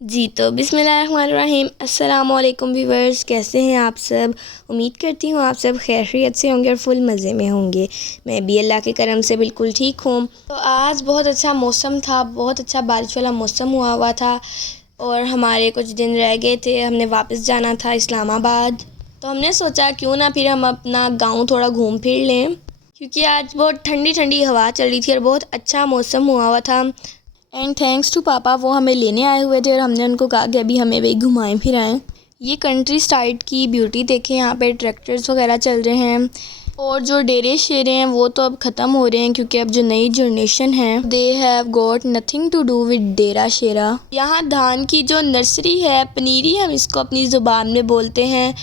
जी तो बिस्मिल्लाहिर्रहमानिर्रहीम अस्सलाम वालेकुम व्यूवर्स, कैसे हैं आप सब। उम्मीद करती हूँ आप सब खैरियत से होंगे और फुल मज़े में होंगे। मैं भी अल्लाह के करम से बिल्कुल ठीक हूँ। तो आज बहुत अच्छा मौसम था, बहुत अच्छा बारिश वाला मौसम हुआ था और हमारे कुछ दिन रह गए थे, हमने वापस जाना था इस्लामाबाद। तो हमने सोचा क्यों ना फिर हम अपना गाँव थोड़ा घूम फिर लें, क्योंकि आज बहुत ठंडी ठंडी हवा चल रही थी और बहुत अच्छा मौसम हुआ था। एंड थैंक्स टू पापा, वो हमें लेने आए हुए थे और हमने उनको कहा कि अभी हमें वही घुमाएं फिराएं। ये कंट्री साइड की ब्यूटी देखें, यहाँ पे ट्रैक्टर्स वगैरह चल रहे हैं और जो डेरे शेरे हैं वो तो अब ख़त्म हो रहे हैं, क्योंकि अब जो नई जनरेशन है they have got nothing to do with डेरा शेरा। यहाँ धान की जो नर्सरी है, पनीरी हम इसको अपनी ज़ुबान में बोलते हैं,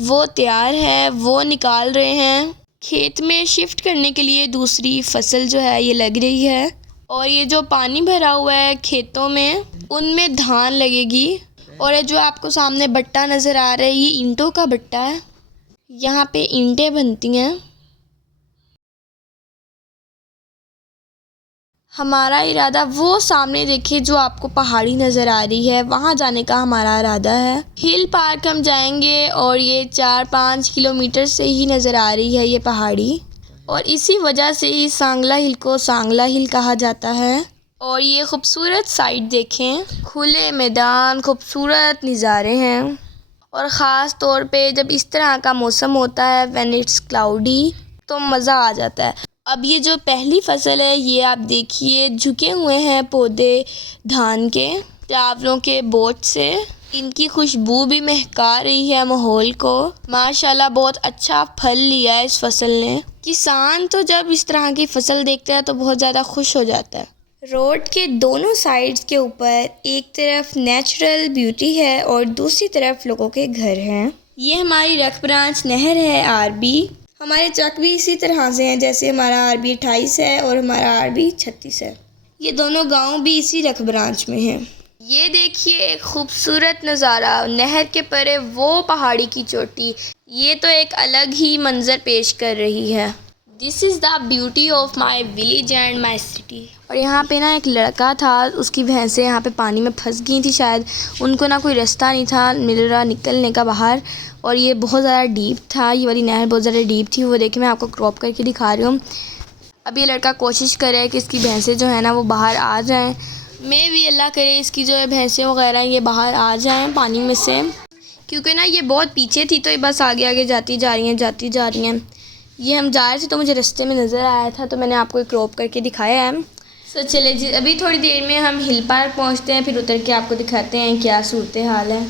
वो तैयार है, वो निकाल रहे हैं। खेत में शिफ्ट करने के लिए दूसरी फसल जो है ये लग रही है और ये जो पानी भरा हुआ है खेतों में उनमें धान लगेगी। और ये जो आपको सामने भट्टा नज़र आ रहा है ये ईंटों का भट्टा है, यहाँ पे ईंटें बनती हैं। हमारा इरादा वो सामने देखिए जो आपको पहाड़ी नज़र आ रही है, वहाँ जाने का हमारा इरादा है। हिल पार्क हम जाएंगे और ये 4-5 किलोमीटर से ही नज़र आ रही है ये पहाड़ी, और इसी वजह से ही सांगला हिल को सांगला हिल कहा जाता है। और ये खूबसूरत साइड देखें, खुले मैदान, खूबसूरत नज़ारे हैं और ख़ास तौर पे जब इस तरह का मौसम होता है व्हेन इट्स क्लाउडी तो मज़ा आ जाता है। अब ये जो पहली फसल है ये आप देखिए झुके हुए हैं पौधे धान के चावलों के बोझ से, इनकी खुशबू भी महका रही है माहौल को। माशाल्लाह बहुत अच्छा फल लिया है इस फसल ने। किसान तो जब इस तरह की फसल देखता है तो बहुत ज़्यादा खुश हो जाता है। रोड के दोनों साइड्स के ऊपर एक तरफ नेचुरल ब्यूटी है और दूसरी तरफ लोगों के घर हैं। ये हमारी रख ब्रांच नहर है आरबी। हमारे ट्रक भी इसी तरह से हैं, जैसे हमारा आरबी 28 है और हमारा आरबी 36 है। ये दोनों गांव भी इसी रख ब्रांच में हैं। ये देखिए एक खूबसूरत नज़ारा, नहर के परे वो पहाड़ी की चोटी, ये तो एक अलग ही मंजर पेश कर रही है। This is the beauty of my village and my city. और यहाँ पे ना एक लड़का था, उसकी भैंसें यहाँ पे पानी में फंस गई थी शायद, उनको ना कोई रास्ता नहीं था मिल रहा निकलने का बाहर, और ये बहुत ज़्यादा डीप था, ये वाली नहर बहुत ज़्यादा डीप थी। वो देखिए मैं आपको क्रॉप करके दिखा रही हूँ। अब ये लड़का कोशिश करे कि इसकी भैंसें जो है ना वो बाहर आ जाएँ। मैं भी अल्लाह करे इसकी जो है भैंसें वगैरह ये बाहर आ जाएँ पानी में से, क्योंकि ना ये बहुत पीछे थी तो ये बस आगे आगे जाती जा रही हैं। ये हम जा रहे थे तो मुझे रास्ते में नज़र आया था तो मैंने आपको क्रॉप करके दिखाया है। सो चले जी, अभी थोड़ी देर में हम हिल पार्क पहुंचते हैं, फिर उतर के आपको दिखाते हैं क्या सूरत हाल है।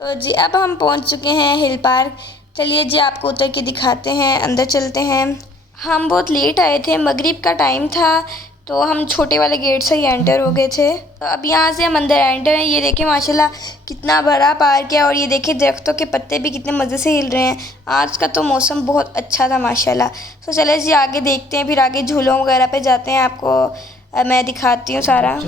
तो जी अब हम पहुंच चुके हैं हिल पार्क। चलिए जी आपको उतर के दिखाते हैं, अंदर चलते हैं। हम बहुत लेट आए थे, मगरिब का टाइम था, तो हम छोटे वाले गेट से ही एंटर हो गए थे। तो अब यहाँ से हम अंदर एंटर हैं। ये देखें माशाल्लाह कितना बड़ा पार्क है और ये देखें दरख्तों के पत्ते भी कितने मज़े से हिल रहे हैं। आज का तो मौसम बहुत अच्छा था माशाल्लाह। तो चले जी आगे देखते हैं, फिर आगे झूलों वगैरह पे जाते हैं, आपको मैं दिखाती हूँ सारा।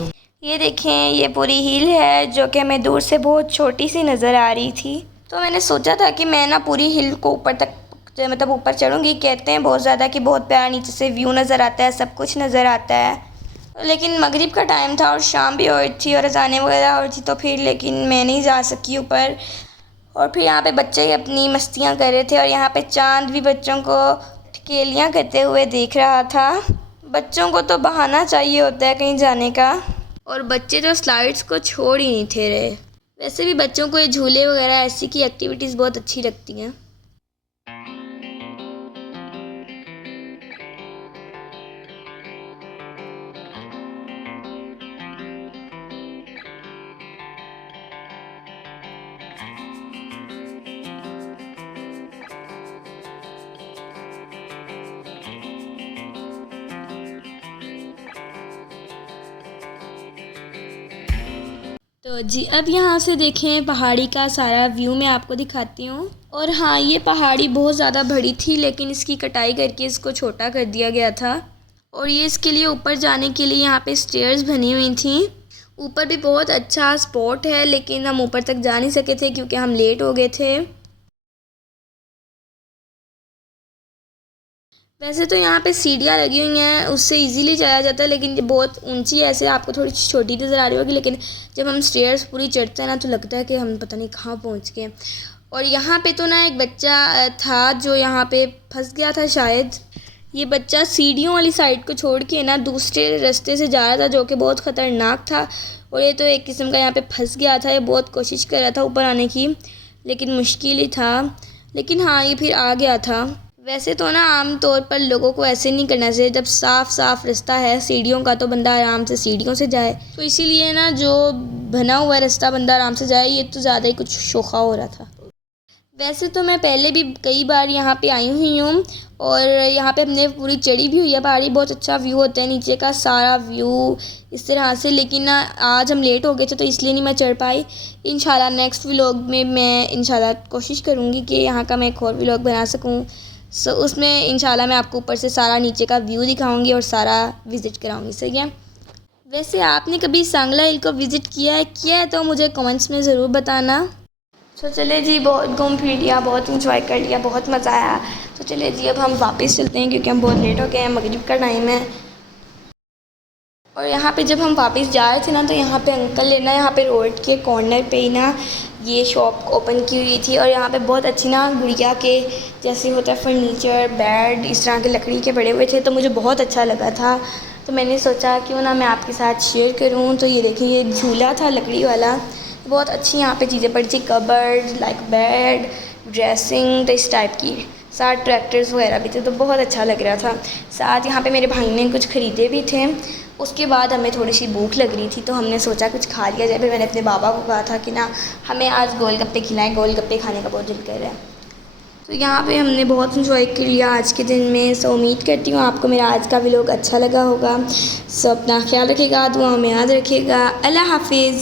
ये देखें ये पूरी हिल है जो कि हमें दूर से बहुत छोटी सी नज़र आ रही थी। तो मैंने सोचा था कि मैं ना पूरी हिल को ऊपर तक मतलब ऊपर चढ़ूँगी। कहते हैं बहुत ज़्यादा कि बहुत प्यारा नीचे से व्यू नज़र आता है, सब कुछ नज़र आता है। लेकिन मगरिब का टाइम था और शाम भी हो रही थी और अज़ानें वगैरह हो रही थी, तो फिर लेकिन मैं नहीं जा सकी ऊपर। और फिर यहाँ पे बच्चे अपनी मस्तियाँ कर रहे थे और यहाँ पे चांद भी बच्चों को ठकेलियाँ करते हुए देख रहा था। बच्चों को तो बहाना चाहिए होता है कहीं जाने का, और बच्चे तो स्लाइड्स को छोड़ ही नहीं थे रहे। वैसे भी बच्चों को ये झूले वगैरह ऐसी की एक्टिविटीज़ बहुत अच्छी लगती हैं। तो जी अब यहाँ से देखें पहाड़ी का सारा व्यू मैं आपको दिखाती हूँ। और हाँ ये पहाड़ी बहुत ज़्यादा बड़ी थी लेकिन इसकी कटाई करके इसको छोटा कर दिया गया था, और ये इसके लिए ऊपर जाने के लिए यहाँ पे स्टेयर्स बनी हुई थी। ऊपर भी बहुत अच्छा स्पॉट है लेकिन हम ऊपर तक जा नहीं सके थे क्योंकि हम लेट हो गए थे। वैसे तो यहाँ पे सीढ़ियाँ लगी हुई हैं, उससे इजीली जाया जाता है, लेकिन ये बहुत ऊंची है, ऐसे आपको थोड़ी छोटी नज़र आ रही होगी, लेकिन जब हम स्टेयर्स पूरी चढ़ते हैं ना तो लगता है कि हम पता नहीं कहाँ पहुँच गए। और यहाँ पे तो ना एक बच्चा था जो यहाँ पे फंस गया था शायद। ये बच्चा सीढ़ियों वाली साइड को छोड़ के ना दूसरे रास्ते से जा रहा था, जो कि बहुत ख़तरनाक था। और ये तो एक किस्म का यहाँ पे फंस गया था। ये बहुत कोशिश कर रहा था ऊपर आने की, लेकिन मुश्किल ही था। लेकिन हाँ, ये फिर आ गया था। वैसे तो ना आम तौर पर लोगों को ऐसे नहीं करना चाहिए। जब साफ़ साफ़ रास्ता है सीढ़ियों का तो बंदा आराम से सीढ़ियों से जाए। तो इसीलिए ना जो बना हुआ रास्ता बंदा आराम से जाए, ये तो ज़्यादा ही कुछ शोखा हो रहा था। वैसे तो मैं पहले भी कई बार यहाँ पे आई हुई हूँ, और यहाँ पे हमने पूरी चढ़ी भी हुई है पहाड़ी। बहुत अच्छा व्यू होता है नीचे का सारा व्यू इस तरह से। लेकिन ना आज हम लेट हो गए थे तो इसलिए नहीं मैं चढ़ पाई। इंशाल्लाह नेक्स्ट व्लॉग में मैं इंशाल्लाह कोशिश करूँगी कि यहाँ का मैं एक और व्लॉग बना सकूँ। सो उसमें इंशाल्लाह मैं आपको ऊपर से सारा नीचे का व्यू दिखाऊँगी और सारा विज़िट कराऊँगी। सही है। वैसे आपने कभी सांगला हिल को विज़िट किया है तो मुझे कमेंट्स में ज़रूर बताना। तो चले जी, बहुत घूम फिर लिया, बहुत इंजॉय कर लिया, बहुत मज़ा आया। तो चले जी, अब हम वापस चलते हैं क्योंकि हम बहुत लेट हो गए हैं, मगरिब का टाइम है। और यहाँ पे जब हम वापस जा रहे थे ना तो यहाँ पे अंकल ने ना यहाँ पे रोड के कॉर्नर पे ही ना ये शॉप ओपन की हुई थी। और यहाँ पे बहुत अच्छी ना गुड़िया के जैसे होता है फर्नीचर, बेड, इस तरह के लकड़ी के बड़े हुए थे, तो मुझे बहुत अच्छा लगा था। तो मैंने सोचा क्यों ना मैं आपके साथ शेयर करूँ। तो ये देखिए, ये झूला था लकड़ी वाला। बहुत अच्छी यहाँ पे चीज़ें पड़ी थी, कबर्ड, लाइक बेड, ड्रेसिंग, तो इस टाइप की। साथ ट्रैक्टर्स वगैरह भी थे, तो बहुत अच्छा लग रहा था। साथ यहाँ पे मेरे भाई ने कुछ ख़रीदे भी थे। उसके बाद हमें थोड़ी सी भूख लग रही थी तो हमने सोचा कुछ खा लिया जाए। फिर मैंने अपने बाबा को कहा था कि ना हमें आज गोलगप्पे खिलाएं, गोलगप्पे खाने का बहुत दिल कर रहा है। तो यहाँ पे हमने बहुत इंजॉय कर लिया आज के दिन में। सो उम्मीद करती हूँ आपको मेरा आज का व्लॉग अच्छा लगा होगा। सो अपना ख्याल रखिएगा, दुआ में याद रखिएगा। अल्लाह हाफिज़।